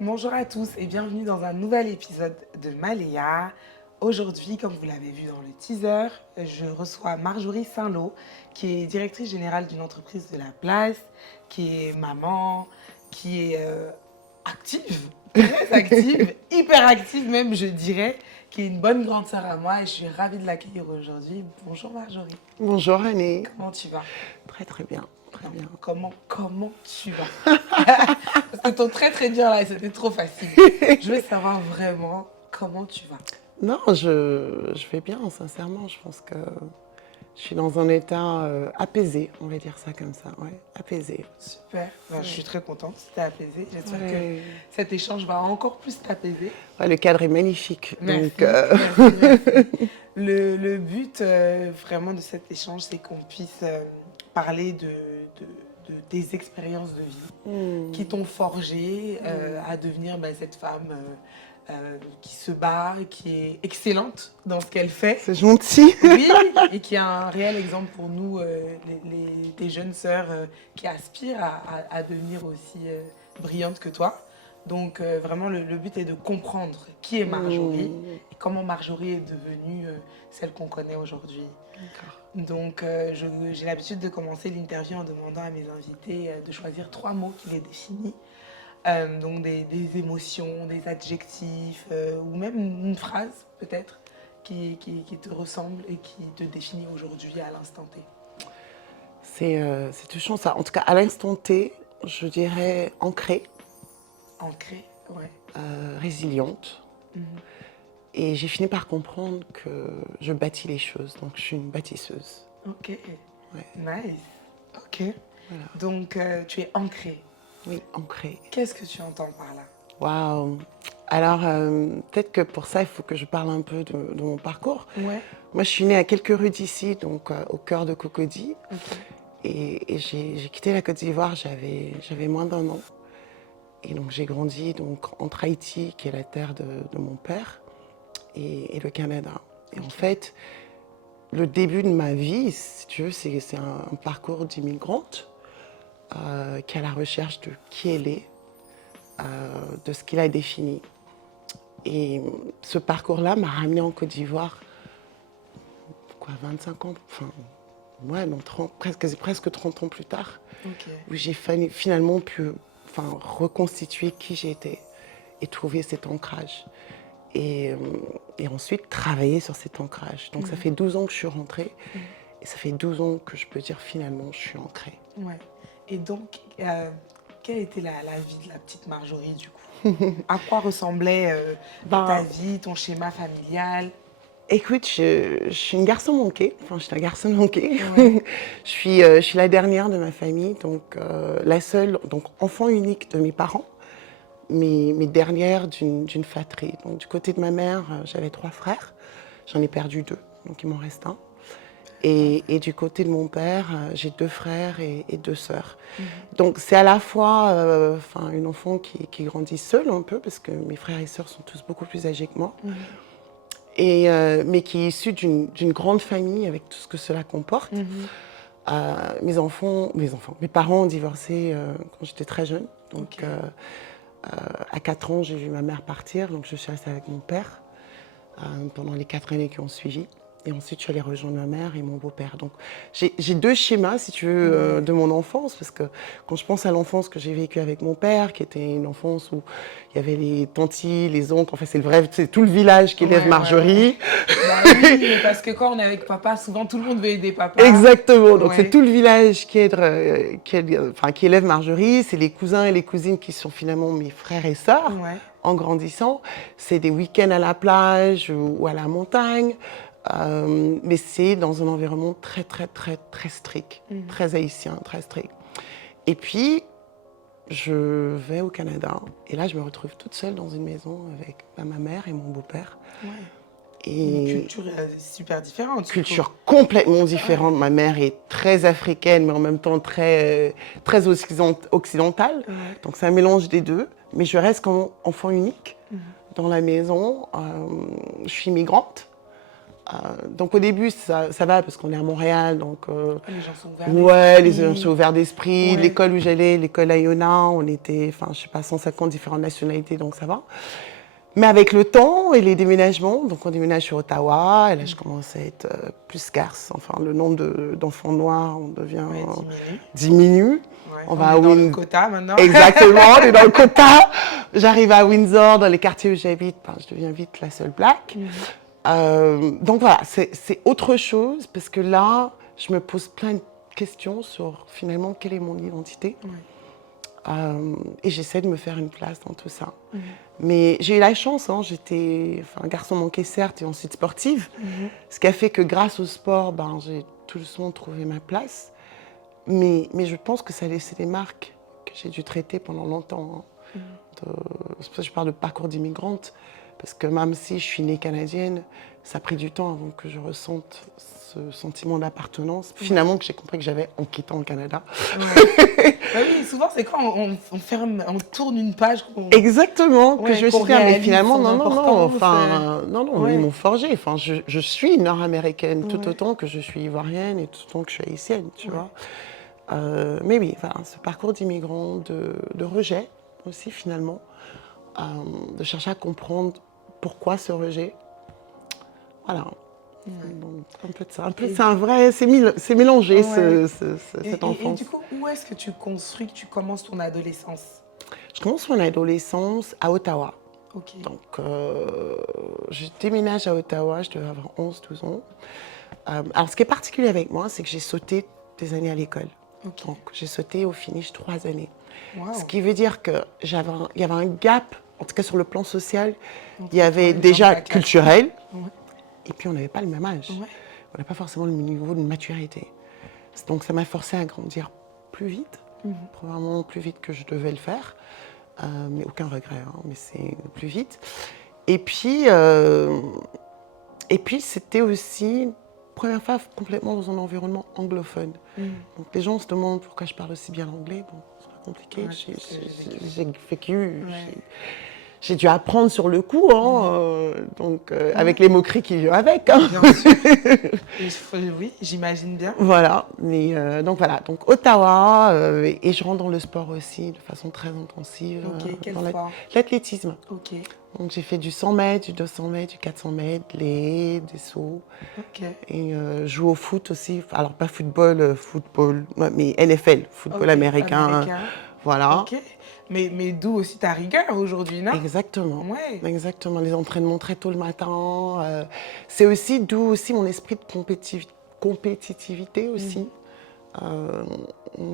Bonjour à tous et bienvenue dans un nouvel épisode de Maléa. Aujourd'hui, comme vous l'avez vu dans le teaser, je reçois Marjorie Saint-Lô, qui est directrice générale d'une entreprise de la place, qui est maman, qui est active, très active, hyper active même, je dirais, qui est une bonne grande sœur à moi et je suis ravie de l'accueillir aujourd'hui. Bonjour Marjorie, Bonjour Annie. comment tu vas? Très bien, très Non, bien. comment tu vas? Parce que ton très bien là, c'était trop facile. Je veux savoir vraiment comment tu vas. Non, je vais bien, sincèrement. Je pense que je suis dans un état apaisé, on va dire ça comme ça. Ouais, apaisé. Super, ben, je suis très contente, t'es apaisée. J'espère que Ouais. cet échange va encore plus t'apaiser. Ouais, le cadre est magnifique. Merci, Donc, merci. Le but vraiment de cet échange, c'est qu'on puisse parler de tes expériences de vie qui t'ont forgé à devenir cette femme qui se bat, qui est excellente dans ce qu'elle fait. c'est gentil. Oui, et qui est un réel exemple pour nous, des jeunes sœurs qui aspirent à devenir aussi brillantes que toi. Donc vraiment, le but est de comprendre qui est Marjorie et comment Marjorie est devenue celle qu'on connaît aujourd'hui. D'accord. Donc j'ai l'habitude de commencer l'interview en demandant à mes invités de choisir 3 mots qui les définissent. Donc des émotions, des adjectifs ou même une phrase peut-être qui te ressemble et qui te définit aujourd'hui à l'instant T. C'est touchant ça. En tout cas, à l'instant T, je dirais ancrée, Ancrée, ouais. résiliente. Mhm. Et j'ai fini par comprendre que je bâtis les choses. Donc, je suis une bâtisseuse. Ok, Ouais, nice. Ok. voilà. Donc tu es ancrée. Oui, ancrée. Qu'est-ce que tu entends par là? Waouh! Alors, peut-être que pour ça, il faut que je parle un peu de mon parcours. Ouais. Moi, je suis née à quelques rues d'ici, donc au cœur de Cocody. Ok. Et j'ai quitté la Côte d'Ivoire, j'avais moins d'un an. Et donc, j'ai grandi donc, entre Haïti, qui est la terre de mon père, et le Canada. Et en fait, le début de ma vie, si tu veux, c'est un parcours d'immigrante qui est à la recherche de qui elle est, de ce qu'il a défini. Et ce parcours-là m'a ramenée en Côte d'Ivoire, quoi, 25 ans, enfin, ouais, non, presque 30 ans plus tard, Ok. où j'ai finalement pu reconstituer qui j'étais et trouver cet ancrage. Et, euh, et ensuite, travailler sur cet ancrage. Donc, ça fait 12 ans que je suis rentrée, et ça fait 12 ans que je peux dire finalement, je suis ancrée. Ouais. Et donc, quelle était la vie de la petite Marjorie du coup? À quoi ressemblait ta Ben, vie, ton schéma familial? écoute, je suis une garçon manqué. Enfin, je suis un garçon manqué. Ouais. Je suis la dernière de ma famille, donc la seule, donc enfant unique de mes parents, mais dernière d'une fratrie. Donc du côté de ma mère, j'avais 3 frères. J'en ai perdu 2, donc il m'en reste un. Et du côté de mon père, j'ai 2 frères et 2 sœurs. Donc c'est à la fois une enfant qui grandit seule un peu, parce que mes frères et sœurs sont tous beaucoup plus âgés que moi. Mais qui est issue d'une grande famille avec tout ce que cela comporte. Mes parents ont divorcé quand j'étais très jeune. Donc Ok. à 4 ans, j'ai vu ma mère partir, donc je suis restée avec mon père pendant les 4 années qui ont suivi. Et ensuite, je suis allée rejoindre ma mère et mon beau-père. Donc, j'ai 2 schémas, si tu veux, de mon enfance, parce que quand je pense à l'enfance que j'ai vécue avec mon père, qui était une enfance où il y avait les tantis, les oncles, enfin, c'est tout le village qui élève Marjorie. Bah oui, mais parce que quand on est avec papa, souvent tout le monde veut aider papa. Exactement, donc c'est Ouais. tout le village qui élève Marjorie, c'est les cousins et les cousines qui sont finalement mes frères et sœurs Ouais. en grandissant. C'est des week-ends à la plage ou à la montagne, mais c'est dans un environnement très strict, très haïtien, très strict. Et puis, je vais au Canada et là, je me retrouve toute seule dans une maison avec ma mère et mon beau-père. Ouais. Une Et culture super différente, surtout. culture complètement Ouais. différente. Ma mère est très africaine, mais en même temps très occidentale. Ouais. Donc c'est un mélange des deux. Mais je reste comme enfant unique dans la maison. Je suis migrante. Donc au début, ça va parce qu'on est à Montréal, donc Les gens sont ouverts ouais, les d'esprit. gens sont ouverts d'esprit. Ouais. L'école où j'allais, l'école Iona, on était, enfin, je sais pas, 150 différentes nationalités, donc ça va. Mais avec le temps et les déménagements, donc on déménage sur Ottawa, et là je commence à être plus scarce. Enfin, le nombre d'enfants noirs, on devient Ouais, diminue. Ouais, On on va est à dans le quota maintenant. Exactement, on est dans le quota. J'arrive à Windsor, dans les quartiers où j'habite, ben, je deviens vite la seule black. Donc voilà, c'est autre chose, parce que là, je me pose plein de questions sur finalement quelle est mon identité. Et j'essaie de me faire une place dans tout ça. Mais j'ai eu la chance, hein, j'étais un garçon manqué certes et ensuite sportive, ce qui a fait que grâce au sport, ben, j'ai tout doucement trouvé ma place. Mais je pense que ça a laissé des marques que j'ai dû traiter pendant longtemps. Hein. C'est pour ça que je parle de parcours d'immigrante, parce que même si je suis née canadienne, ça a pris du temps avant que je ressente ce sentiment d'appartenance. Finalement, que j'ai compris que j'avais en quittant le Canada. Oui, souvent c'est quand on tourne une page. Exactement, que je me suis dit, mais finalement, non, Ouais. ils m'ont forgé. Enfin, je suis nord-américaine tout Ouais. autant que je suis ivoirienne et tout autant que je suis haïtienne, tu vois. Mais oui, voilà, ce parcours d'immigrant, de rejet aussi finalement, de chercher à comprendre pourquoi ce rejet. Voilà. Donc, un peu de ça. C'est un vrai, c'est mélangé cette enfance. Et du coup, où est-ce que tu construis, que tu commences ton adolescence? Je commence mon adolescence à Ottawa. Okay. Donc, je déménage à Ottawa, je devais avoir 11-12 ans. Alors, ce qui est particulier avec moi, c'est que j'ai sauté des années à l'école. Okay. Donc, j'ai sauté au finish 3 années. Wow. Ce qui veut dire qu'il y avait un gap, en tout cas sur le plan social, il y avait déjà culturel, et puis on n'avait pas le même âge. On n'a pas forcément le même niveau de maturité. Donc, ça m'a forcé à grandir plus vite, probablement plus vite que je devais le faire. Mais aucun regret, hein, mais c'est plus vite. Et puis c'était aussi première fois complètement dans un environnement anglophone. Donc les gens se demandent pourquoi je parle aussi bien l'anglais. Bon, c'est pas compliqué. J'ai vécu, j'ai dû apprendre sur le coup, hein, donc avec les moqueries qui viennent avec. Hein. Bien sûr. Oui, j'imagine bien. Voilà, mais donc Ottawa, et je rentre dans le sport aussi de façon très intensive. Quel dans sport? L'athlétisme. Okay. Donc j'ai fait du 100 mètres, du 200 mètres, du 400 mètres, des sauts. Et je joue au foot aussi, alors pas football, mais NFL, football américain. Voilà. Mais d'où aussi ta rigueur aujourd'hui, non? Exactement. Exactement. Les entraînements très tôt le matin. C'est aussi d'où aussi mon esprit de compétitivité aussi.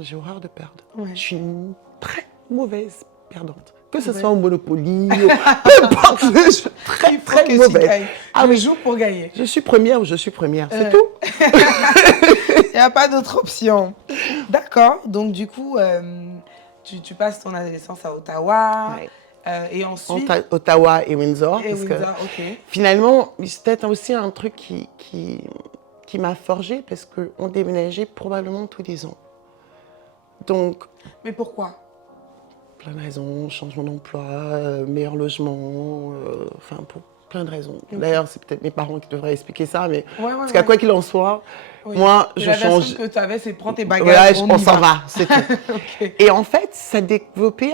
J'ai horreur de perdre. Je suis une très mauvaise perdante. Que ce soit au Monopoly, peu importe, je suis très mauvaise. Je joue pour gagner. Je suis première ou je suis première, c'est tout. Il n'y a pas d'autre option. D'accord. Donc du coup, tu passes ton adolescence à Ottawa. Et ensuite... Entre Ottawa et Windsor. Finalement, c'est peut-être aussi un truc qui m'a forgée parce qu'on déménageait probablement tous les ans. Donc... Mais pourquoi? Plein de raisons, changement d'emploi, meilleur logement, pour plein de raisons. D'ailleurs, c'est peut-être mes parents qui devraient expliquer ça, mais parce qu'à quoi qu'il en soit, moi, je change. La version que tu avais, c'est prends tes bagages, on s'en va, c'est tout. Et en fait, ça a développé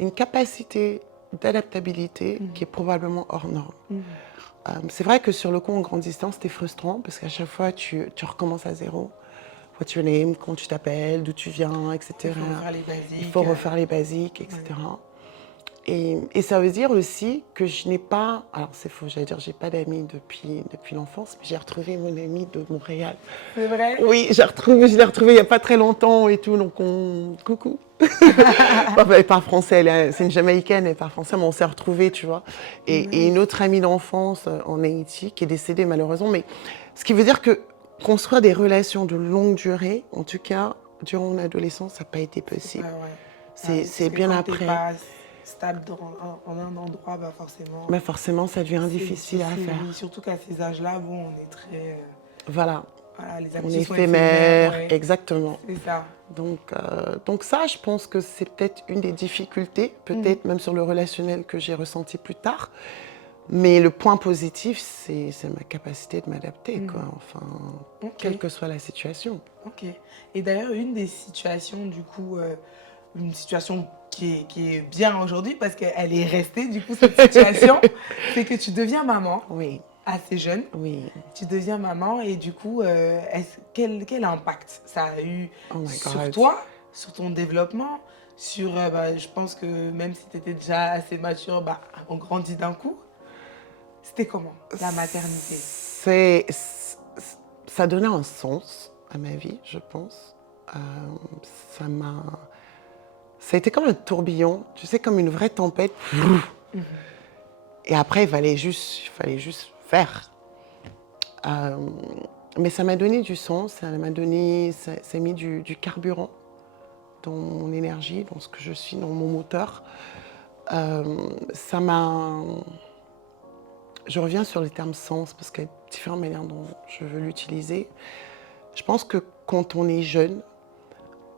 une capacité d'adaptabilité qui est probablement hors norme. C'est vrai que sur le coup, en grandissant, c'était frustrant parce qu'à chaque fois, tu recommences à zéro. What's your name, comment tu t'appelles, d'où tu viens, etc. Il faut refaire les basiques, etc. Et ça veut dire aussi que je n'ai pas, alors c'est faux, j'allais dire, j'ai pas d'amis depuis l'enfance, mais j'ai retrouvé mon ami de Montréal. C'est vrai? Oui, je l'ai retrouvé il n'y a pas très longtemps et tout, donc coucou. Elle parle français, c'est une Jamaïcaine, elle parle français, mais on s'est retrouvés, tu vois. Et une autre amie d'enfance en Haïti qui est décédée malheureusement, mais ce qui veut dire que construire des relations de longue durée, en tout cas, durant mon adolescence, ça n'a pas été possible. C'est bien après. Pas stable en un endroit, forcément... forcément, ça devient difficile à faire. Oui, surtout qu'à ces âges-là, on est très... Voilà. Les on est éphémère, exactement. C'est ça. Donc ça, je pense que c'est peut-être une des difficultés, peut-être même sur le relationnel que j'ai ressenti plus tard. Mais le point positif, c'est ma capacité de m'adapter, quoi. Enfin, Ok. quelle que soit la situation. Ok. Et d'ailleurs, une des situations, du coup, une situation qui est bien aujourd'hui, parce qu'elle est restée, du coup, cette situation, c'est que tu deviens maman Oui, assez jeune. oui. Tu deviens maman et du coup, quel impact ça a eu Oh my sur God. toi, sur ton développement, sur, bah, je pense que même si tu étais déjà assez mature, bah, on grandit d'un coup. C'était comment, la maternité? Ça donnait un sens à ma vie, je pense. Euh, ça m'a... Ça a été comme un tourbillon, tu sais, comme une vraie tempête. Et après, il fallait juste faire. Euh, mais ça m'a donné du sens, ça a mis du carburant dans mon énergie, dans ce que je suis, dans mon moteur. Ça m'a... Je reviens sur le terme sens parce qu'il y a différentes manières dont je veux l'utiliser. Je pense que quand on est jeune,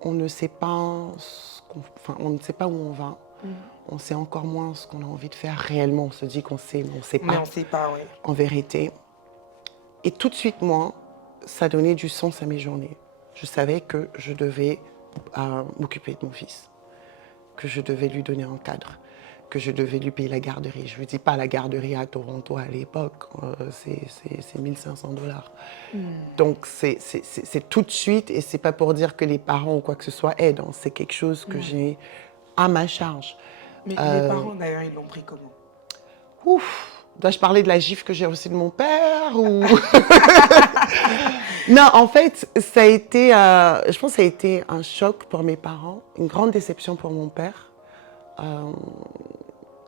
on ne sait pas on ne sait pas où on va. On sait encore moins ce qu'on a envie de faire réellement. On se dit qu'on sait, mais on ne sait Mais pas on sait pas, oui. en vérité. Et tout de suite, moi, ça donnait du sens à mes journées. Je savais que je devais m'occuper de mon fils, que je devais lui donner un cadre, que je devais lui payer la garderie. Je ne lui dis pas la garderie à Toronto à l'époque, c'est 1500 $. Donc c'est tout de suite, et c'est pas pour dire que les parents ou quoi que ce soit aident, hein. C'est quelque chose que j'ai à ma charge. Mais les parents, d'ailleurs, ils l'ont pris comment? Ouf, dois-je parler de la gifle que j'ai reçue de mon père ou... Non, en fait, ça a été, je pense que ça a été un choc pour mes parents, une grande déception pour mon père.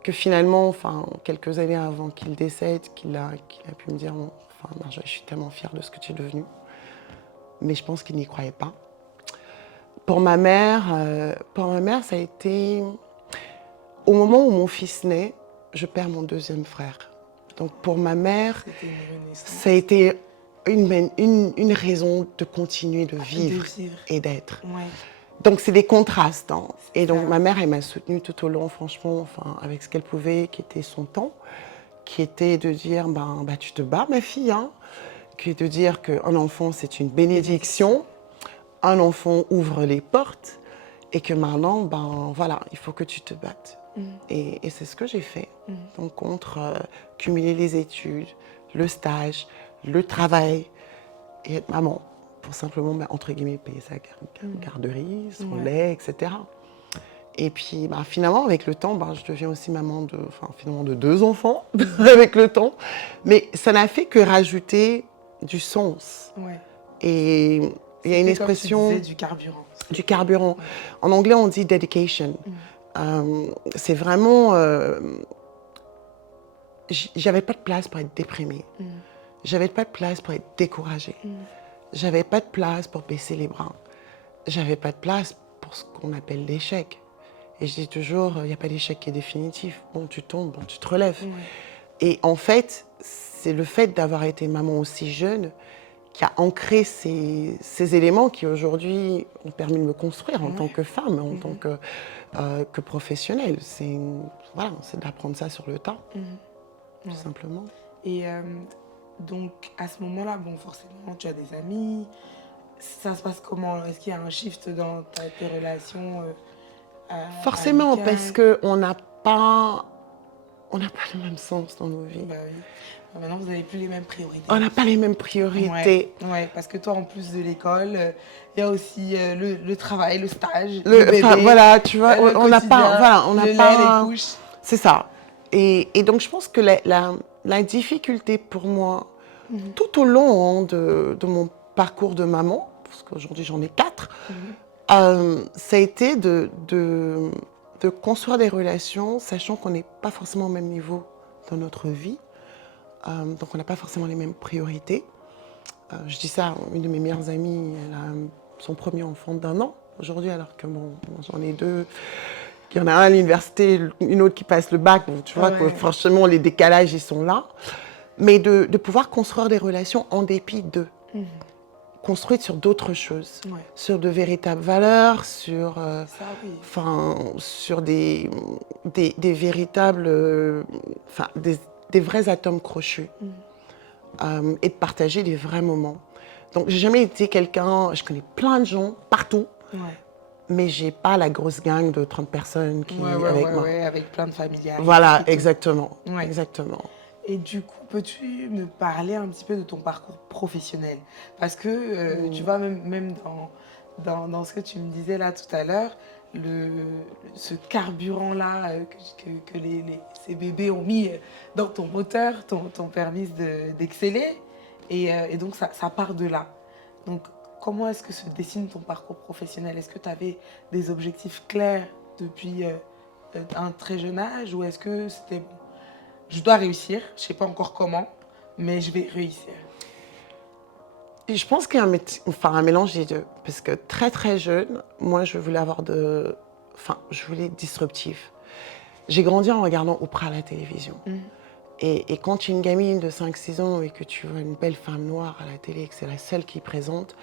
Que finalement, enfin, quelques années avant qu'il décède, qu'il a pu me dire, enfin, Marjorie, je suis tellement fière de ce que tu es devenue. Mais je pense qu'il n'y croyait pas. Pour ma mère, ça a été... Au moment où mon fils naît, je perds mon deuxième frère. Donc pour ma mère, C'était une renaissance. ça a été une raison de continuer de vivre, De vivre. et d'être. Ouais. Donc c'est des contrastes, hein. Et donc ça. ma mère, elle m'a soutenue tout au long, franchement, enfin, avec ce qu'elle pouvait, qui était son temps, qui était de dire, tu te bats, ma fille, hein, qui est de dire qu'un enfant, c'est une bénédiction, un enfant ouvre les portes, et que maintenant, voilà, il faut que tu te battes. Et c'est ce que j'ai fait. Donc entre cumuler les études, le stage, le travail, et être maman, pour simplement, entre guillemets, payer sa garderie, son lait, etc. Et puis, finalement, avec le temps, je deviens aussi maman de 2 enfants, avec le temps. Mais ça n'a fait que rajouter du sens. Ouais. Et il y a une expression... Comme tu disais, du carburant. Du carburant. En anglais, on dit dedication. C'est vraiment... j'avais pas de place pour être déprimée. J'avais pas de place pour être découragée. J'avais pas de place pour baisser les bras. J'avais pas de place pour ce qu'on appelle l'échec. Et je dis toujours, il n'y a pas d'échec qui est définitif. Bon, tu tombes, bon, tu te relèves. Et en fait, c'est le fait d'avoir été maman aussi jeune qui a ancré ces éléments qui aujourd'hui ont permis de me construire en tant que femme, en tant que professionnelle. C'est d'apprendre ça sur le tas, tout simplement. Et donc, à ce moment-là, bon, forcément, tu as des amis. Ça se passe comment? Est-ce qu'il y a un shift dans tes relations Forcément, amicales? parce qu'on n'a pas le même sens dans nos vies. Bah oui. Maintenant, vous n'avez plus les mêmes priorités. On n'a pas les mêmes priorités. Ouais, parce que toi, en plus de l'école, il y a aussi le travail, le stage, le bébé, voilà, tu vois, on n'a pas... lait, les couches. C'est ça. Et donc, je pense que la difficulté pour moi, tout au long de mon parcours de maman, parce qu'aujourd'hui j'en ai 4, ça a été de construire des relations, sachant qu'on n'est pas forcément au même niveau dans notre vie. Donc, on n'a pas forcément les mêmes priorités. Je dis ça, une de mes meilleures amies, elle a son premier enfant d'1 an aujourd'hui, alors que j'en ai 2. Il y en a un à l'université, une autre qui passe le bac. Donc, tu vois, que, franchement, les décalages, ils sont là. Mais de pouvoir construire des relations en dépit d'eux. Construites sur d'autres choses. Sur de véritables valeurs, sur, sur des véritables... des vrais atomes crochus et de partager des vrais moments. Donc, j'ai jamais été quelqu'un, je connais plein de gens partout, mais j'ai pas la grosse gang de 30 personnes qui avec moi. Avec plein de familiales. Voilà, exactement. Ouais. Exactement. Et du coup, peux-tu me parler un petit peu de ton parcours professionnel? Parce que, tu vois, même dans ce que tu me disais là tout à l'heure, ce carburant-là que ces bébés ont mis dans ton moteur, t'ont permis d'exceller. Et donc, ça part de là. Donc, comment est-ce que se dessine ton parcours professionnel? Est-ce que tu avais des objectifs clairs depuis un très jeune âge? Ou est-ce que c'était, bon, je dois réussir, je ne sais pas encore comment, mais je vais réussir? Et je pense qu'il y a un mélange des deux. Parce que très très jeune, moi je voulais je voulais être disruptive. J'ai grandi en regardant Oprah à la télévision. Et quand tu es une gamine de 5-6 ans et que tu vois une belle femme noire à la télé et que c'est la seule qui présente,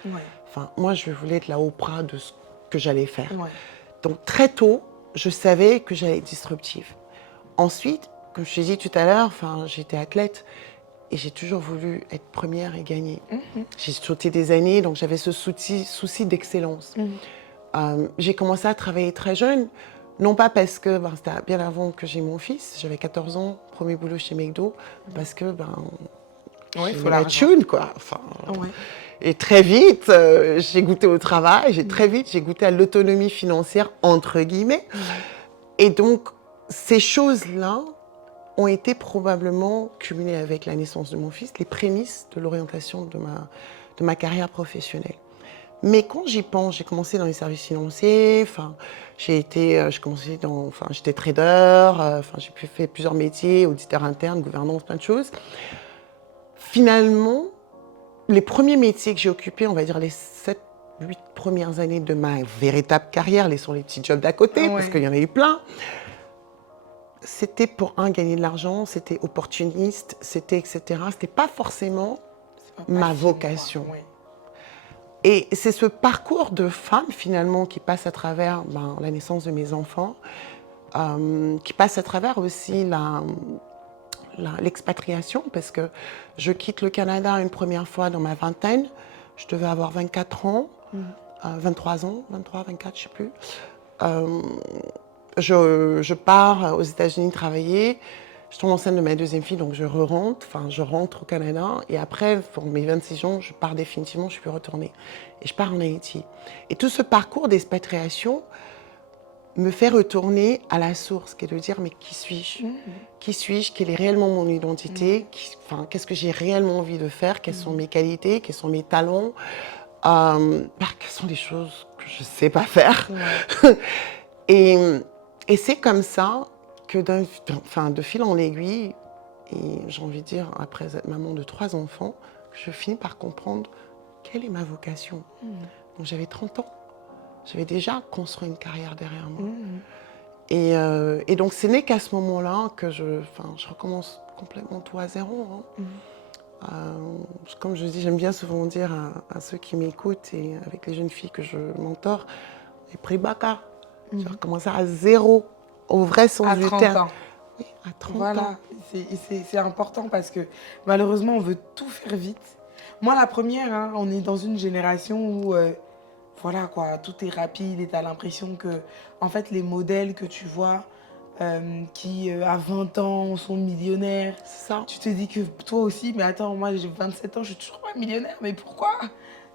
moi je voulais être la Oprah de ce que j'allais faire. Donc très tôt, je savais que j'allais être disruptive. Ensuite, comme je te dit tout à l'heure, j'étais athlète et j'ai toujours voulu être première et gagner. J'ai sauté des années, donc j'avais ce souci d'excellence. J'ai commencé à travailler très jeune, non pas parce que c'était bien avant que j'ai mon fils, j'avais 14 ans, premier boulot chez McDo, parce que il faut la l'argent. thune, quoi. Et très vite, j'ai goûté au travail, très vite, j'ai goûté à l'autonomie financière, entre guillemets. Et donc, ces choses-là ont été probablement cumulées avec la naissance de mon fils, les prémices de l'orientation de ma carrière professionnelle. Mais quand j'y pense, j'ai commencé dans les services financiers, j'étais trader, j'ai fait plusieurs métiers, auditeur interne, gouvernance, plein de choses. Finalement, les premiers métiers que j'ai occupés, on va dire les 7-8 premières années de ma véritable carrière, laissons les petits jobs d'à côté, parce qu'il y en a eu plein, c'était pour gagner de l'argent, c'était opportuniste, c'était etc. C'était pas forcément ma vocation. Et c'est ce parcours de femme, finalement, qui passe à travers la naissance de mes enfants, qui passe à travers aussi l'expatriation, parce que je quitte le Canada une première fois dans ma vingtaine. Je devais avoir 24 ans, 23 ans, 23, 24, je ne sais plus. Je pars aux États-Unis travailler. Je tombe enceinte de ma deuxième fille, donc je rentre au Canada. Et après, pour mes 26 ans, je pars définitivement, je suis retournée. Et je pars en Haïti. Et tout ce parcours d'expatriation me fait retourner à la source, qui est de dire, mais qui suis-je? Qui suis-je? Quelle est réellement mon identité? Qu'est-ce que j'ai réellement envie de faire? Quelles sont mes qualités? Quels sont mes talents? Quelles sont les choses que je ne sais pas faire? Et c'est comme ça que de fil en aiguille, et j'ai envie de dire, après être maman de 3 enfants, je finis par comprendre quelle est ma vocation. Donc j'avais 30 ans. J'avais déjà construit une carrière derrière moi. Et donc ce n'est qu'à ce moment-là que je recommence complètement tout à zéro. Comme je dis, j'aime bien souvent dire à ceux qui m'écoutent et avec les jeunes filles que je mentore, j'ai pris Baka. J'ai recommencé à zéro, au vrai sens du terme. Ans. Oui, à 30 ans. Voilà, c'est important parce que malheureusement, on veut tout faire vite. Moi, la première, on est dans une génération où, voilà quoi, tout est rapide et tu as l'impression que, en fait, les modèles que tu vois qui, à 20 ans, sont millionnaires, tu te dis que toi aussi, mais attends, moi j'ai 27 ans, je suis toujours pas millionnaire, mais pourquoi?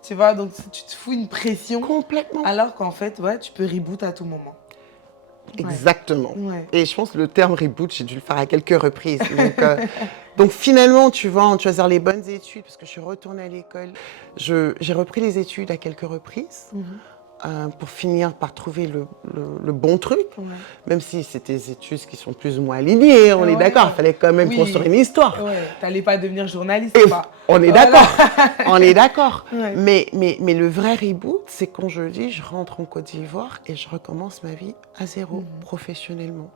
Tu vois, donc tu te fous une pression. Complètement. Alors qu'en fait, tu peux reboot à tout moment. Exactement. Et je pense que le terme reboot, j'ai dû le faire à quelques reprises. Donc finalement, tu vois, en choisir les bonnes études, parce que je suis retournée à l'école, j'ai repris les études à quelques reprises pour finir par trouver le bon truc, même si c'était des études qui sont plus ou moins alignées, on est d'accord, il fallait quand même construire une histoire. Tu n'allais pas devenir journaliste. On est d'accord, on est d'accord. Mais le vrai reboot, c'est quand je dis, je rentre en Côte d'Ivoire et je recommence ma vie à zéro, professionnellement.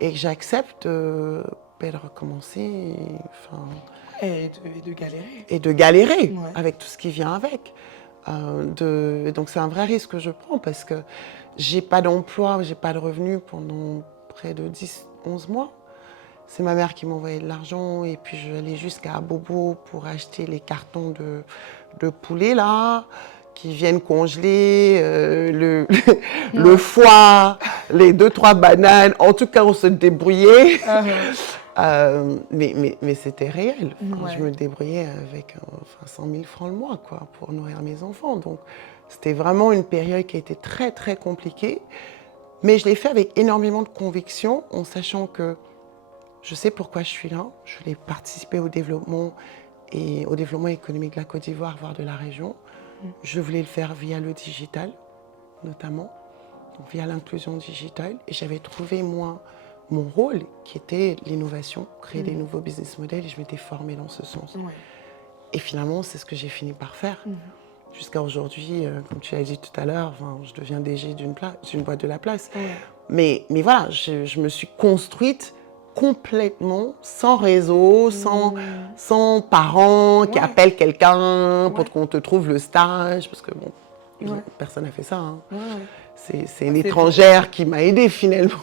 Et que j'accepte de recommencer. Et de galérer. Et de galérer avec tout ce qui vient avec. Donc c'est un vrai risque que je prends parce que j'ai pas d'emploi, j'ai pas de revenus pendant près de 10-11 mois. c'est ma mère qui m'envoyait de l'argent et puis je allais jusqu'à Bobo pour acheter les cartons de poulet là, qui viennent congeler, le foie, les 2-3 bananes. En tout cas, on se débrouillait. Mais c'était réel. Enfin, je me débrouillais avec 100 000 francs le mois quoi, pour nourrir mes enfants. Donc, c'était vraiment une période qui a été très, très compliquée. Mais je l'ai fait avec énormément de conviction, en sachant que je sais pourquoi je suis là. Je voulais participer au développement économique de la Côte d'Ivoire, voire de la région. Je voulais le faire via le digital, notamment, donc via l'inclusion digitale. Et j'avais trouvé, moi, mon rôle, qui était l'innovation, créer des nouveaux business models, et je m'étais formée dans ce sens. Et finalement, c'est ce que j'ai fini par faire. Jusqu'à aujourd'hui, comme tu l'as dit tout à l'heure, je deviens DG d'une boîte de la place. Mais voilà, je me suis construite complètement, sans réseau, sans parents qui appellent quelqu'un pour qu'on te trouve le stage, parce que bon, personne n'a fait ça. Hein. C'est une étrangère qui m'a aidée finalement.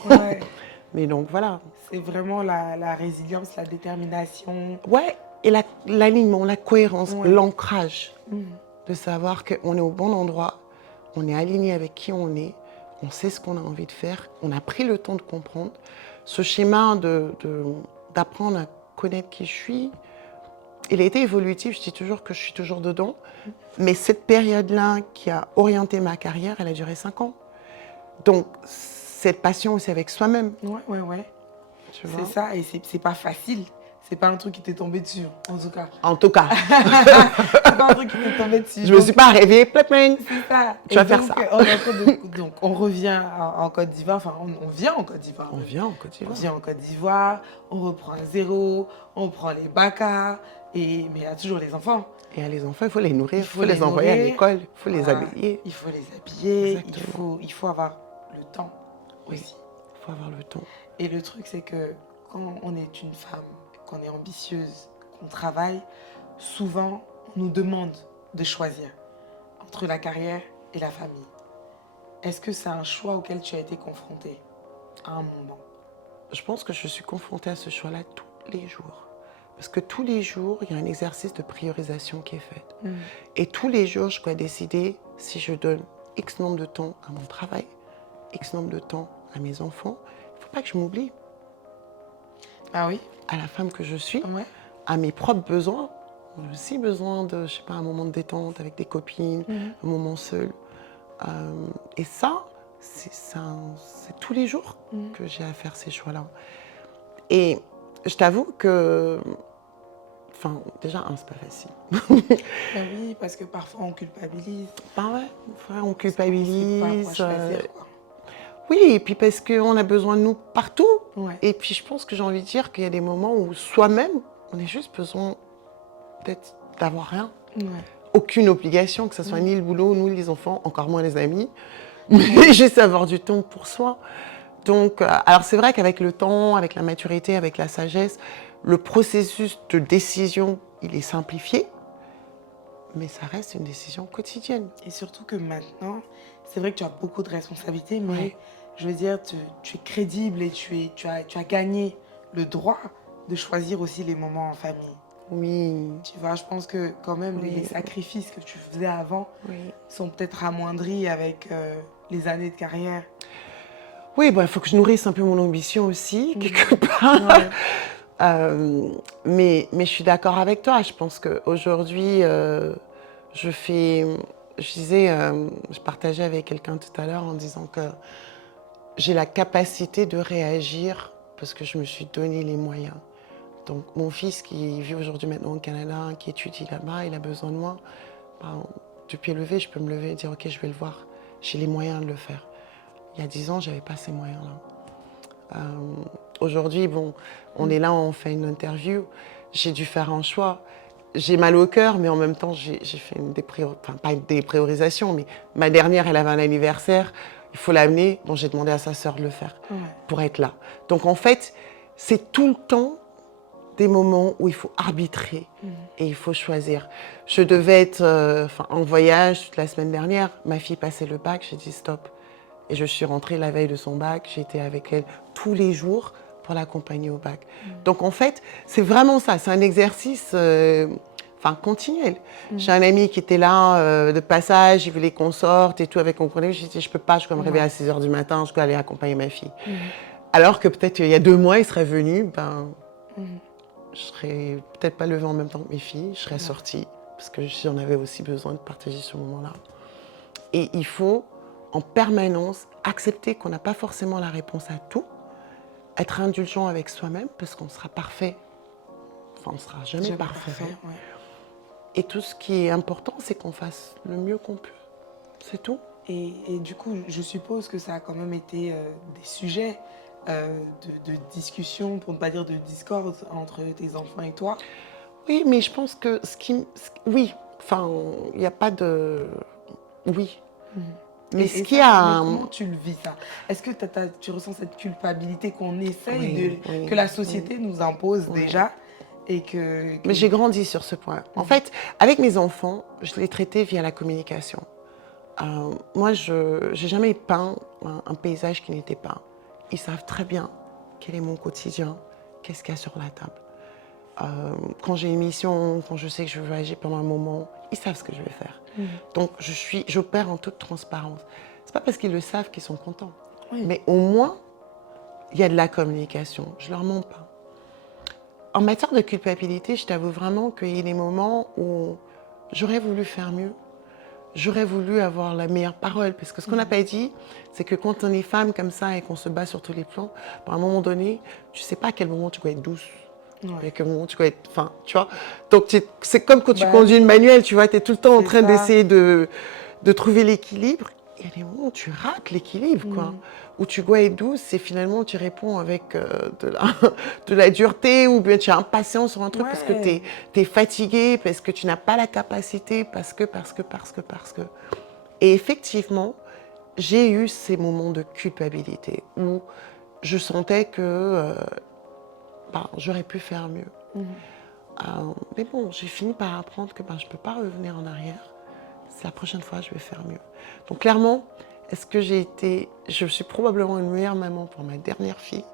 Mais donc voilà. C'est vraiment la résilience, la détermination. Ouais, et l'alignement, la cohérence, l'ancrage, de savoir qu'on est au bon endroit, on est aligné avec qui on sait ce qu'on a envie de faire, on a pris le temps de comprendre. Ce schéma d'apprendre à connaître qui je suis, il a été évolutif, je dis toujours que je suis toujours dedans, mais cette période-là qui a orienté ma carrière, elle a duré 5 ans. Donc, cette passion aussi avec soi-même. C'est ça, et c'est pas facile. C'est pas un truc qui t'est tombé dessus, en tout cas. En tout cas. C'est pas un truc qui t'est tombé dessus. Je me suis pas réveillée, c'est ça. Tu vas faire ça. Donc, on revient en Côte d'Ivoire, enfin, on vient en Côte d'Ivoire. On vient en Côte d'Ivoire. On vient en Côte d'Ivoire, on reprend à zéro, on prend les BACA, mais il y a toujours les enfants. Et les enfants, il faut les nourrir, il faut les envoyer à l'école, il faut les habiller. Il faut les habiller, il faut avoir le temps aussi. Il faut avoir le temps. Et le truc, c'est que quand on est une femme, qu'on est ambitieuse, qu'on travaille, souvent, on nous demande de choisir entre la carrière et la famille. Est-ce que c'est un choix auquel tu as été confrontée à un moment? Je pense que je suis confrontée à ce choix-là tous les jours. Parce que tous les jours, il y a un exercice de priorisation qui est fait. Et tous les jours, je dois décider si je donne X nombre de temps à mon travail, X nombre de temps à mes enfants. Il ne faut pas que je m'oublie. Ah oui? À la femme que je suis, à mes propres besoins. J'ai aussi besoin de, je sais pas, un moment de détente avec des copines, un moment seul. Et ça, c'est tous les jours que j'ai à faire ces choix-là. Et je t'avoue que, déjà, c'est pas facile. Ben oui, parce que parfois on culpabilise. On culpabilise. On sait pas quoi choisir, quoi. Oui, et puis parce qu'on a besoin de nous partout. Et puis je pense que j'ai envie de dire qu'il y a des moments où soi-même, on a juste besoin peut-être d'avoir rien. Aucune obligation, que ce soit ni le boulot, ni les enfants, encore moins les amis. Mais juste avoir du temps pour soi. Donc, alors c'est vrai qu'avec le temps, avec la maturité, avec la sagesse, le processus de décision, il est simplifié. Mais ça reste une décision quotidienne. Et surtout que maintenant, c'est vrai que tu as beaucoup de responsabilités, mais je veux dire, tu es crédible et tu as gagné le droit de choisir aussi les moments en famille. Oui. Tu vois, je pense que quand même les sacrifices que tu faisais avant sont peut-être amoindris avec les années de carrière. Oui, il faut que je nourrisse un peu mon ambition aussi, quelque part. Mais je suis d'accord avec toi. Je pense qu'aujourd'hui, je partageais avec quelqu'un tout à l'heure en disant que j'ai la capacité de réagir parce que je me suis donné les moyens. Donc mon fils qui vit aujourd'hui maintenant au Canada, qui étudie là-bas, il a besoin de moi. Du pied levé, je peux me lever et dire ok, je vais le voir. J'ai les moyens de le faire. Il y a 10 ans, je n'avais pas ces moyens-là. Aujourd'hui, on est là, on fait une interview. J'ai dû faire un choix. J'ai mal au cœur, mais en même temps, j'ai fait pas une dépriorisation, mais ma dernière, elle avait un anniversaire. Il faut l'amener. Bon, j'ai demandé à sa sœur de le faire pour être là. Donc en fait, c'est tout le temps des moments où il faut arbitrer et il faut choisir. Je devais être en voyage toute la semaine dernière. Ma fille passait le bac, j'ai dit stop. Et je suis rentrée la veille de son bac, j'étais avec elle tous les jours pour l'accompagner au bac. Donc en fait, c'est vraiment ça, c'est un exercice continuel. J'ai un ami qui était là de passage, il voulait qu'on sorte et tout avec mon collègue. Je disais, je peux pas, je dois me réveiller à 6 h du matin, je dois aller accompagner ma fille. Alors que peut-être il y a 2 mois, il serait venu, je serais peut-être pas levée en même temps que mes filles, je serais sortie, parce que j'en avais aussi besoin de partager ce moment-là. Et il faut en permanence accepter qu'on n'a pas forcément la réponse à tout, être indulgent avec soi-même, parce qu'on sera parfait. Enfin, on ne sera jamais parfait. Ouais. Et tout ce qui est important, c'est qu'on fasse le mieux qu'on peut. C'est tout. Et du coup, je suppose que ça a quand même été des sujets de discussion, pour ne pas dire de discorde, entre tes enfants et toi. Oui, mais je pense que oui, enfin, il n'y a pas de... Oui. Mais comment tu le vis, ça? Est-ce que tu ressens cette culpabilité qu'on essaye que la société nous impose déjà et que... Mais j'ai grandi sur ce point. En fait, avec mes enfants, je les traitais via la communication. Moi, je n'ai jamais peint un paysage qui n'était pas. Ils savent très bien quel est mon quotidien, qu'est-ce qu'il y a sur la table. Quand j'ai une mission, quand je sais que je veux voyager pendant un moment, ils savent ce que je vais faire. Donc, j'opère en toute transparence. C'est pas parce qu'ils le savent qu'ils sont contents. Mais au moins, il y a de la communication. Je leur mens pas. En matière de culpabilité, je t'avoue vraiment qu'il y a des moments où j'aurais voulu faire mieux. J'aurais voulu avoir la meilleure parole, parce que ce qu'on n'a pas dit, c'est que quand on est femme comme ça et qu'on se bat sur tous les plans, à un moment donné, tu ne sais pas à quel moment tu dois être douce, à quel moment tu dois être... Enfin, tu vois. Donc, c'est comme quand tu conduis une manuelle, tu vois, tu es tout le temps en train d'essayer de trouver l'équilibre. Il y a des moments où tu rates l'équilibre, quoi. Où tu dois être douce et finalement tu réponds avec de la dureté, ou bien tu es impatient sur un truc parce que tu es fatigué, parce que tu n'as pas la capacité, parce que. Et effectivement, j'ai eu ces moments de culpabilité où je sentais que j'aurais pu faire mieux. Mais bon, j'ai fini par apprendre que je ne peux pas revenir en arrière. C'est la prochaine fois, je vais faire mieux. Donc clairement, je suis probablement une meilleure maman pour ma dernière fille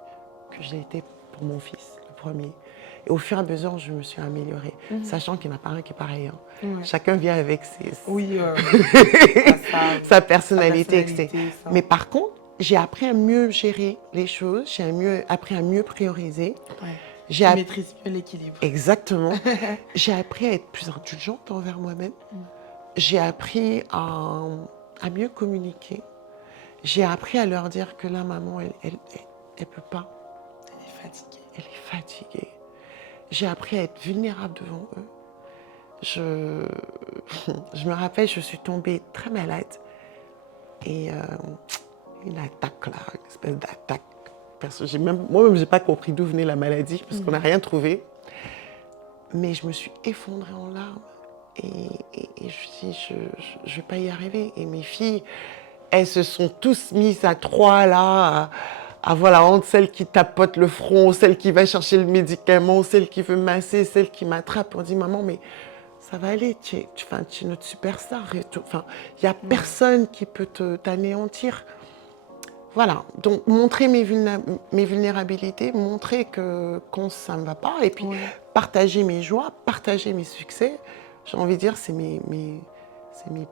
que j'ai été pour mon fils, le premier. Et au fur et à mesure, je me suis améliorée, sachant qu'il n'y en a pas un qui est pareil. Chacun vient avec sa personnalité, etc. Mais par contre, j'ai appris à mieux gérer les choses, j'ai appris à mieux prioriser. Tu maîtrises mieux l'équilibre. Exactement. J'ai appris à être plus indulgente envers moi-même. J'ai appris à mieux communiquer. J'ai appris à leur dire que là, maman, elle peut pas. Elle est fatiguée. Elle est fatiguée. J'ai appris à être vulnérable devant eux. Je me rappelle, je suis tombée très malade. Et une attaque là, une espèce d'attaque. Moi-même, je n'ai pas compris d'où venait la maladie, parce qu'on n'a rien trouvé. Mais je me suis effondrée en larmes. Et je me suis dit, je ne vais pas y arriver. Et mes filles, elles se sont tous mises à 3 là, à voilà, entre celle qui tapote le front, celle qui va chercher le médicament, celle qui veut masser, celle qui m'attrape. On dit, maman, mais ça va aller, tu es notre superstar. Enfin, il n'y a personne qui peut t'anéantir. Voilà, donc montrer mes vulnérabilités, montrer que quand ça ne me va pas, et puis partager mes joies, partager mes succès. J'ai envie de dire, c'est mes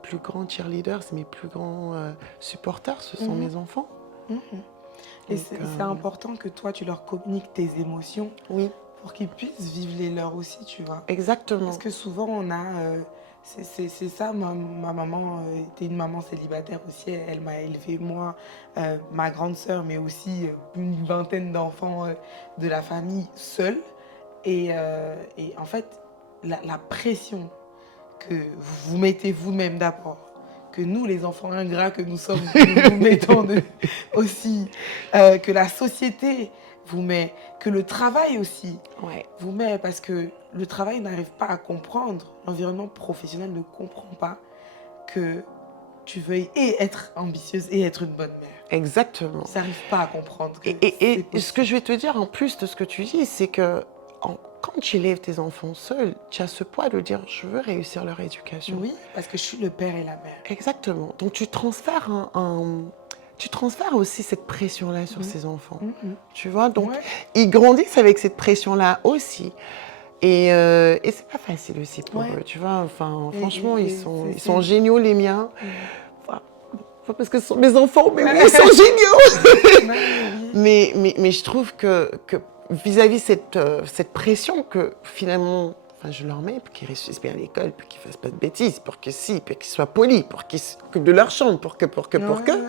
plus grands cheerleaders, c'est mes plus grands supporters, ce sont mes enfants. Et c'est important que toi, tu leur communiques tes émotions pour qu'ils puissent vivre les leurs aussi, tu vois. Exactement. Parce que souvent, on a... c'est ça, ma maman était une maman célibataire aussi. Elle m'a élevée, moi, ma grande sœur, mais aussi une vingtaine d'enfants de la famille seuls. Et en fait, la pression que vous mettez vous-même d'abord, que nous, les enfants ingrats que nous sommes, nous mettons aussi, que la société vous met, que le travail aussi vous met, parce que le travail n'arrive pas à comprendre, l'environnement professionnel ne comprend pas que tu veuilles et être ambitieuse et être une bonne mère. Exactement. Ça n'arrive pas à comprendre. Et ce que je vais te dire en plus de ce que tu dis, c'est que quand tu élèves tes enfants seuls, tu as ce poids de dire je veux réussir leur éducation. Oui, parce que je suis le père et la mère. Exactement. Donc tu transfères tu transfères aussi cette pression-là sur ces enfants. Tu vois, donc Ouais. ils grandissent avec cette pression-là aussi. Et c'est pas facile aussi pour Ouais. eux, tu vois. Enfin, Et- franchement, et- ils et sont, c'est- ils sont c'est- géniaux, les miens. Enfin, bon, pas parce que ce sont mes enfants, mais oui, ils sont géniaux. Non, mais oui. Mais je trouve que vis-à-vis cette pression que finalement, enfin, je leur mets pour qu'ils réussissent bien à l'école, pour qu'ils fassent pas de bêtises, pour que si, pour qu'ils soient polis, pour qu'ils s'occupent de leur chambre, pour que. Ouais.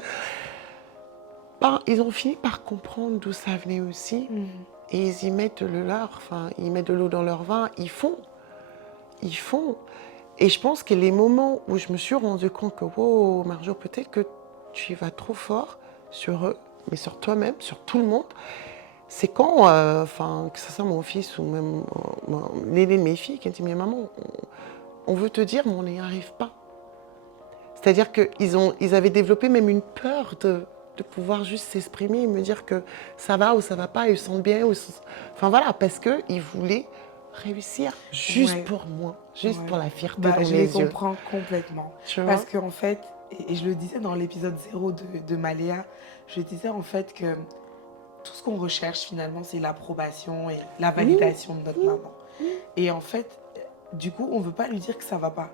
Ben, ils ont fini par comprendre d'où ça venait aussi. Et ils y mettent le leur, enfin, ils mettent de l'eau dans leur vin, ils font. Et je pense que les moments où je me suis rendu compte que, wow, Marjo, peut-être que tu y vas trop fort sur eux, mais sur toi-même, sur tout le monde, c'est quand, enfin, que ce soit mon fils ou même l'aîné de mes filles, qui me dit, mais maman, on veut te dire, mais on n'y arrive pas. C'est-à-dire qu'ils avaient développé même une peur de pouvoir juste s'exprimer et me dire que ça va ou ça va pas, ils se sentent bien. Enfin voilà, parce qu'ils voulaient réussir juste Ouais. pour moi, juste Ouais. pour la fierté Bah, dans je mes les yeux. comprends complètement. Tu vois? Parce qu'en fait, et je le disais dans l'épisode 0 de Maléa, je disais en fait que tout ce qu'on recherche finalement, c'est l'approbation et la validation de notre maman. Et en fait, du coup, on ne veut pas lui dire que ça va pas.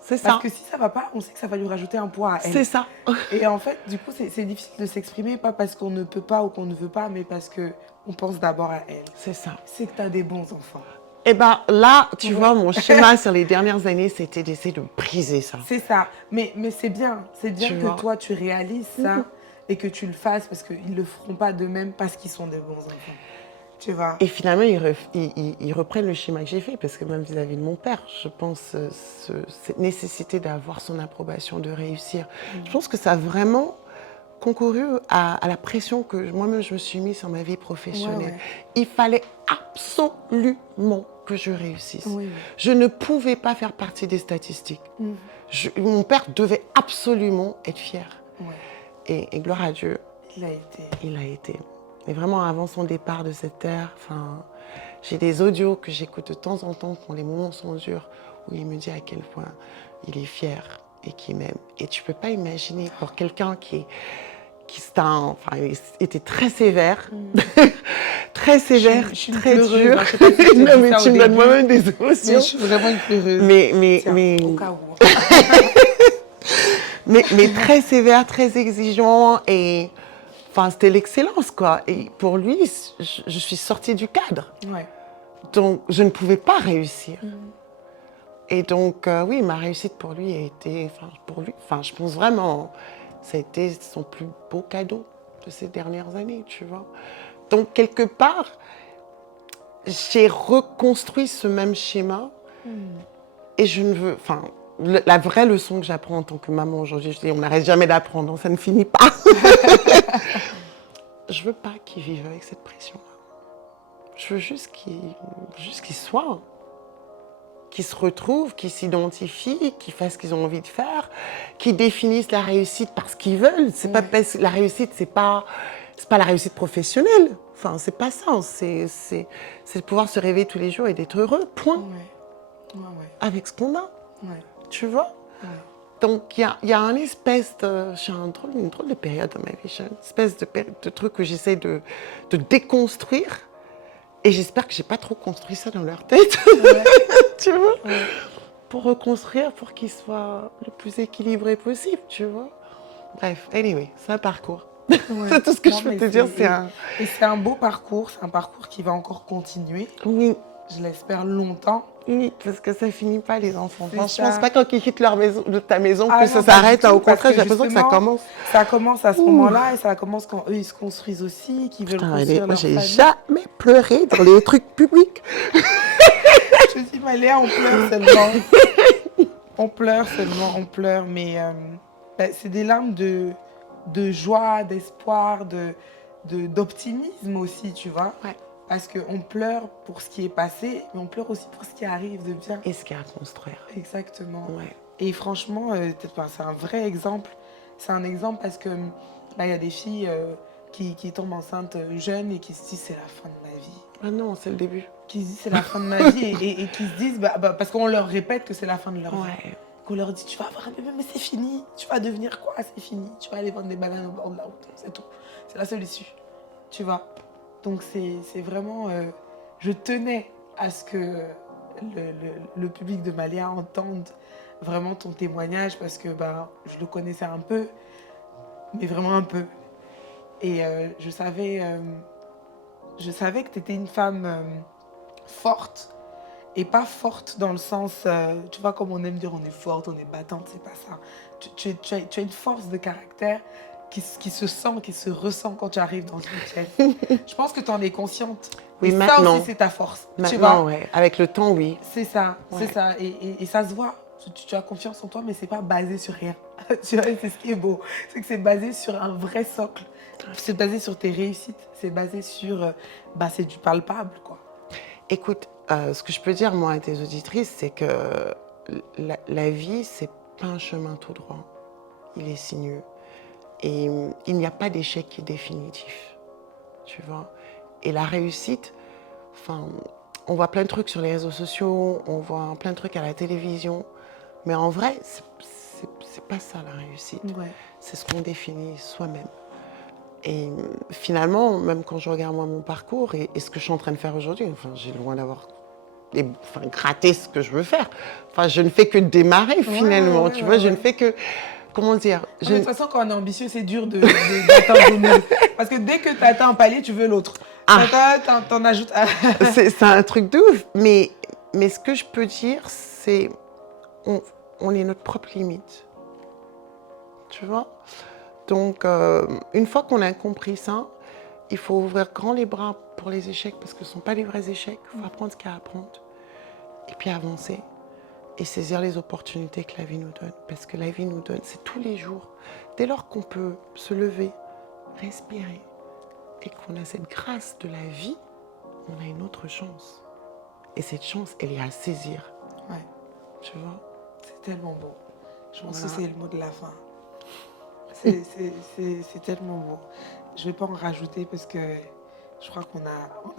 C'est ça. Parce que si ça va pas, on sait que ça va lui rajouter un poids à elle. C'est ça. Et en fait, du coup, c'est difficile de s'exprimer, pas parce qu'on ne peut pas ou qu'on ne veut pas, mais parce qu'on pense d'abord à elle. C'est ça. C'est que tu as des bons enfants. Et ben là, tu Ouais. vois, mon schéma sur les dernières années, c'était d'essayer de briser ça. C'est ça. Mais c'est bien. C'est bien Tu que vois. toi, tu réalises ça et que tu le fasses parce qu'ils ne le feront pas d'eux-mêmes parce qu'ils sont des bons enfants. Tu vois. Et finalement, ils reprennent le schéma que j'ai fait, parce que même vis-à-vis de mon père, je pense cette nécessité d'avoir son approbation, de réussir. Je pense que ça a vraiment concouru à la pression que moi-même je me suis mise sur ma vie professionnelle. Ouais. Il fallait absolument que je réussisse. Oui. Je ne pouvais pas faire partie des statistiques. Mon père devait absolument être fier. Ouais. Et gloire à Dieu, Il a été. il a été. Et vraiment, avant son départ de cette terre, j'ai des audios que j'écoute de temps en temps quand les moments sont durs, où il me dit à quel point il est fier et qu'il m'aime. Et tu ne peux pas imaginer pour quelqu'un qui était très sévère, très sévère, Je suis très pleureuse, dur. hein, je sais pas si je te dis Non, mais ça tu au me donnes début. moi-même des Mais émotions. je suis vraiment une pleureuse. Tiens, au cas où. mais très sévère, très exigeant et enfin c'était l'excellence quoi. Et pour lui, je suis sortie du cadre, Ouais. donc je ne pouvais pas réussir. Et donc oui, ma réussite pour lui a été, je pense vraiment, ça a été son plus beau cadeau de ces dernières années, tu vois. Donc quelque part, j'ai reconstruit ce même schéma et je ne veux, la vraie leçon que j'apprends en tant que maman aujourd'hui, je dis, on n'arrête jamais d'apprendre, ça ne finit pas. Je veux pas qu'ils vivent avec cette pression-là. Je veux juste qu'ils soient, qu'ils se retrouvent, qu'ils s'identifient, qu'ils fassent ce qu'ils ont envie de faire, qu'ils définissent la réussite parce qu'ils veulent. C'est pas la réussite, c'est pas la réussite professionnelle. Enfin, c'est pas ça. C'est de pouvoir se réveiller tous les jours et d'être heureux. Point. Ouais. Avec ce qu'on a. Ouais. Tu vois. Ouais. Donc, il y a un espèce de... J'ai une drôle de période dans ma vie. J'ai une espèce de truc que j'essaie de déconstruire. Et j'espère que j'ai pas trop construit ça dans leur tête. Ouais. Tu vois, Ouais. pour reconstruire, pour qu'ils soient le plus équilibré possible, tu vois. Bref, anyway, c'est un parcours. Ouais. C'est tout ce que Non, je peux mais te dire. Et c'est un beau parcours, c'est un parcours qui va encore continuer, Oui, je l'espère longtemps. oui, parce que ça finit pas les enfants. C'est Franchement, ça. c'est pas quand ils quittent leur maison, de ta maison Ah que ça non, pas s'arrête. du Hein. tout, Au parce contraire, que j'ai l'impression que ça justement, commence. Ça commence à ce moment-là et ça commence quand eux ils se construisent aussi, qu'ils veulent Putain, construire moi, leur j'ai famille. jamais pleuré dans les trucs publics. Je dis, mais Léa, on pleure seulement. On pleure, mais c'est des larmes de joie, d'espoir, d'optimisme aussi, tu vois. Ouais. Parce qu'on pleure pour ce qui est passé, mais on pleure aussi pour ce qui arrive de bien. Et ce qu'il y a à construire. Exactement. Ouais. Et franchement, c'est un vrai exemple. C'est un exemple parce que y a des filles qui tombent enceintes jeunes et qui se disent c'est la fin de ma vie. Ah non, c'est le début. Qui se disent c'est la fin de ma vie et qui se disent parce qu'on leur répète que c'est la fin de leur vie. Ouais. qu'on leur dit, tu vas avoir un bébé, mais c'est fini. Tu vas devenir quoi? C'est fini. Tu vas aller vendre des bananes au bord de la route. C'est tout. C'est la seule issue. Tu vois? Donc c'est vraiment... je tenais à ce que le public de Maléa entende vraiment ton témoignage parce que je le connaissais un peu, mais vraiment un peu. Et je savais que tu étais une femme forte. Et pas forte dans le sens, tu vois, comme on aime dire, on est forte, on est battante, c'est pas ça. Tu as une force de caractère qui se sent, qui se ressent quand tu arrives dans une pièce. Je pense que tu en es consciente. Oui, et ça maintenant. aussi, c'est ta force. Tu Maintenant, vois? ouais. Avec le temps, oui. C'est ça, Ouais. c'est ça. Et ça se voit. Tu as confiance en toi, mais c'est pas basé sur rien. Tu vois, c'est ce qui est beau. C'est que c'est basé sur un vrai socle. C'est basé sur tes réussites. C'est basé sur... c'est du palpable, quoi. Écoute, ce que je peux dire, moi, à tes auditrices, c'est que la vie, c'est pas un chemin tout droit. Il est sinueux. Et il n'y a pas d'échec qui est définitif. Tu vois? Et la réussite, on voit plein de trucs sur les réseaux sociaux, on voit plein de trucs à la télévision. Mais en vrai, c'est pas ça la réussite. Ouais. C'est ce qu'on définit soi-même. Et finalement, même quand je regarde moi mon parcours et ce que je suis en train de faire aujourd'hui, j'ai loin d'avoir gratté ce que je veux faire. Je ne fais que démarrer finalement, tu vois, je ne fais que, comment dire... De toute façon, quand on est ambitieux, c'est dur d'atteindre une autre. Parce que dès que tu atteins un palier, tu veux l'autre. T'en ajoutes. C'est un truc de ouf. Mais ce que je peux dire, c'est on est notre propre limite. Tu vois? Donc, une fois qu'on a compris ça, il faut ouvrir grand les bras pour les échecs parce que ce ne sont pas les vrais échecs. Il faut apprendre ce qu'il y a à apprendre. Et puis avancer et saisir les opportunités que la vie nous donne. Parce que la vie nous donne, c'est tous les jours. Dès lors qu'on peut se lever, respirer et qu'on a cette grâce de la vie, on a une autre chance. Et cette chance, elle est à saisir. Ouais. Tu vois? C'est tellement beau. Je pense que c'est le mot de la fin. C'est tellement beau. Je ne vais pas en rajouter parce que je crois qu'on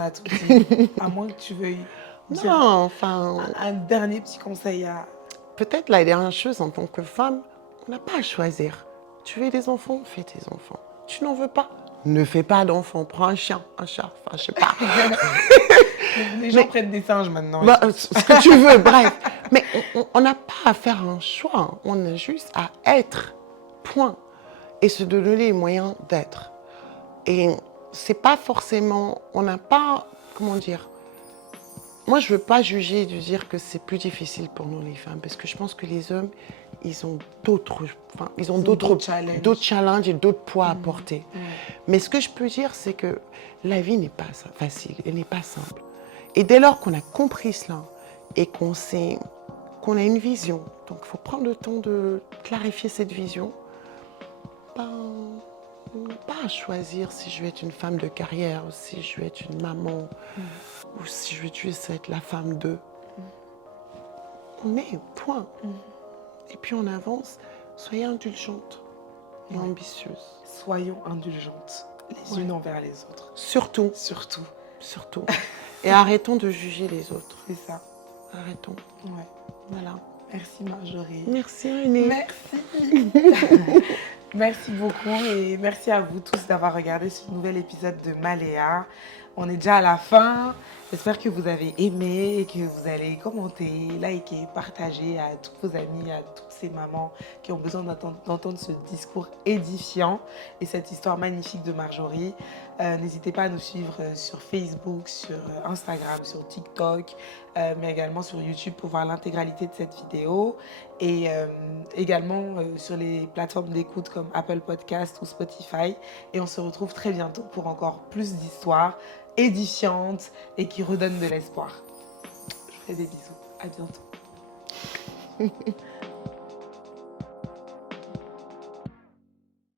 a tout dit. À moins que tu veuilles dire un dernier petit conseil à... Peut-être la dernière chose, en tant que femme, on n'a pas à choisir. Tu veux des enfants, fais tes enfants. Tu n'en veux pas, ne fais pas d'enfants. Prends un chien, un chat, je sais pas. Les gens prennent des singes maintenant. Ce que tu veux, bref. Mais on n'a pas à faire un choix. On a juste à être. Point. Et se donner les moyens d'être. Et c'est pas forcément... On n'a pas... Comment dire? Moi, je veux pas juger de dire que c'est plus difficile pour nous, les femmes. Parce que je pense que les hommes, ils ont d'autres challenges et d'autres poids à porter. Mais ce que je peux dire, c'est que la vie n'est pas facile. Elle n'est pas simple. Et dès lors qu'on a compris cela et qu'on a une vision, donc il faut prendre le temps de clarifier cette vision, on n'a pas à choisir si je veux être une femme de carrière, ou si je veux être une maman, ou si je veux juste être la femme d'eux. On est, point. Et puis on avance. Soyez indulgentes et ambitieuses. Soyons indulgentes, les unes envers les autres. Surtout. Surtout. Surtout. Et arrêtons de juger les autres. C'est ça. Arrêtons. Ouais. Voilà. Merci Marjorie. Merci René. Merci. Merci beaucoup et merci à vous tous d'avoir regardé ce nouvel épisode de Maléa. On est déjà à la fin. J'espère que vous avez aimé et que vous allez commenter, liker, partager à tous vos amis, à toutes ces mamans qui ont besoin d'entendre ce discours édifiant et cette histoire magnifique de Marjorie. N'hésitez pas à nous suivre sur Facebook, sur Instagram, sur TikTok, mais également sur YouTube pour voir l'intégralité de cette vidéo et également sur les plateformes d'écoute comme Apple Podcast ou Spotify. Et on se retrouve très bientôt pour encore plus d'histoires édifiantes et qui redonnent de l'espoir. Je vous fais des bisous. À bientôt.